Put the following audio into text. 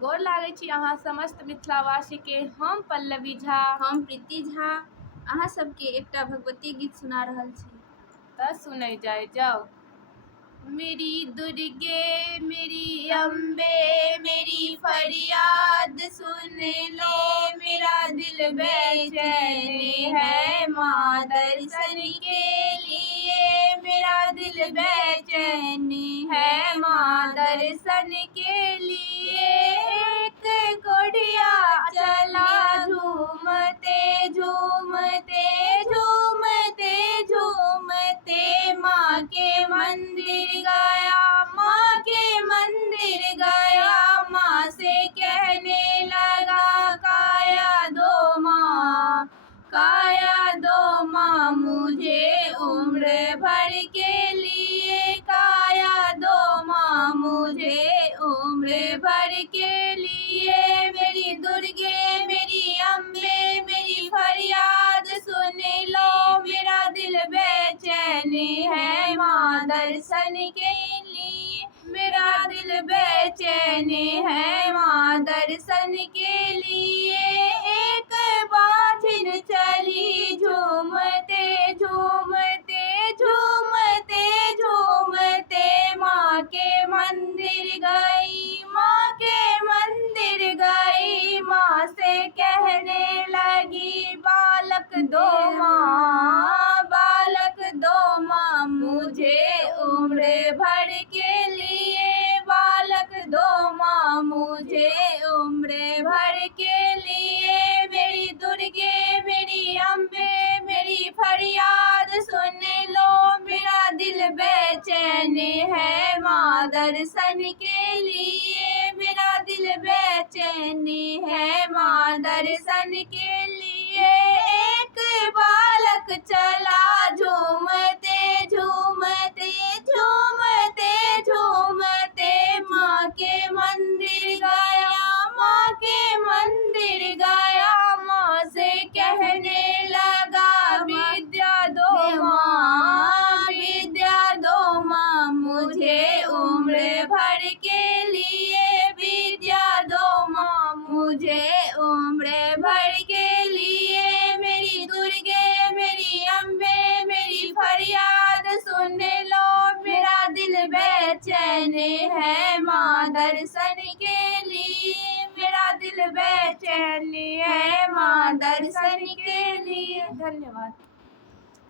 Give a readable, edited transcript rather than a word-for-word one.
गोर लागै छी अहाँ समस्त मिथिलावासी के। हम पल्लवी झा। हम प्रीति झा अहाँ सबके एकटा भगवती गीत सुना रहल छी। तो सुनै जाओ। मेरी दुर्गे मेरी अम्बे मेरी फरियाद सुन लो, मेरा दिल बेचैन है माँ दर्शन के लिए, मेरा दिल बेचैन है माँ दर्शन के लिए। एक कोढ़िया चला झूमते झूमते झूमते झूमते माँ के मंदिर गया, माँ के मंदिर गया। माँ से कहने लगा काया दो माँ, काया दो माँ मुझे उम्र भर के लिए, काया दो माँ मुझे उम्र भर के लिए। मेरी दुर्गे मेरी अम्बे मेरी फरियाद सुन लो, मेरा दिल बेचैन है माँ दर्शन के लिए, मेरा दिल बेचैन है माँ दर्शन के लिए। एक बाझिन चली झूमते झूमते झूमते झूमते माँ के मंदिर गई, माँ के मंदिर गई। माँ से कहने लगी बालक दो माँ, बालक दो माँ मुझे उम्र भर के लिए, बालक दो माँ मुझे उम्र भर के लिए। मेरी दुर्गे मेरी अम्बे मेरी फरियाद सुन लो, मेरा दिल बेचैन है माँ दर्शन के लिए, मेरा दिल बेचैन है माँ दर्शन के लिए। एक बालक चला झूमते झूमते झूमते झूमते माँ के मंदिर गया, माँ के मंदिर गया। माँ से कहने लगा विद्या दो माँ, विद्या दो माँ मुझे उम्र भर के लिए, विद्या दो माँ मुझे उम्र भर के लिए। मेरी दुर्गे मेरी अम्बे मेरी फरियाद सुन लो, मेरा दिल बेचैन है माँ दर्शन के लिए, मेरा दिल बेचैन है माँ दर्शन के लिए। धन्यवाद।